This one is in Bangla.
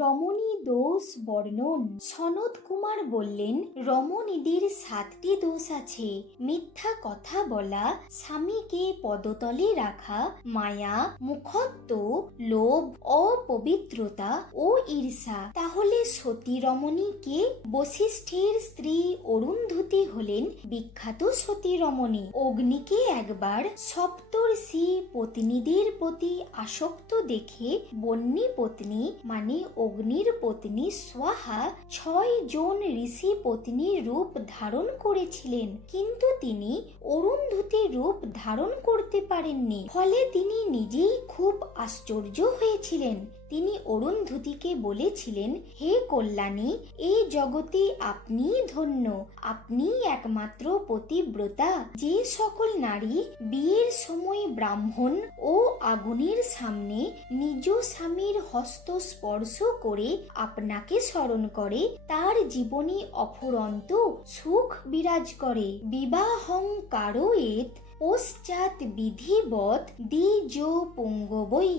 রমণী দোষ বর্ণন। সনত কুমার বললেন, রমণীদের 7টি দোষ আছে। মিথ্যা কথা বলা, স্বামীকে পদতলে রাখা, মায়া, মুখত্ব, লোভ, অপবিত্রতা ও ঈর্ষা। তাহলে সতী রমণী কে? বশিষ্ঠের স্ত্রী অরুন্ধতী হলেন বিখ্যাত সতী রমণী। অগ্নিকে একবার সপ্তর্ষি পত্নীদের প্রতি আসক্ত দেখে বন্যী পত্নী মানে অগ্নির পত্নী স্বাহা 6 জন ঋষি পত্নীর রূপ ধারণ করেছিলেন, কিন্তু তিনি অরুন্ধতির রূপ ধারণ করতে পারেননি। ফলে তিনি নিজেই খুব আশ্চর্য হয়েছিলেন। তিনি অরুন্ধতিকে বলেছিলেন, হে কল্যাণী, এই জগতে আপনিই ধন্য, আপনিই একমাত্র পতিব্রতা। যে সকল নারী বিয়ের সময় ব্রাহ্মণ ও আগুনের সামনে নিজ স্বামীর হস্ত স্পর্শ করে আপনাকে স্মরণ করে, তার জীবনে অফুরন্ত সুখ বিরাজ করে। বিবাহং কারয়েত পশ্চাৎ বিধিবৎ দ্বিজ পুঙ্গবৈ।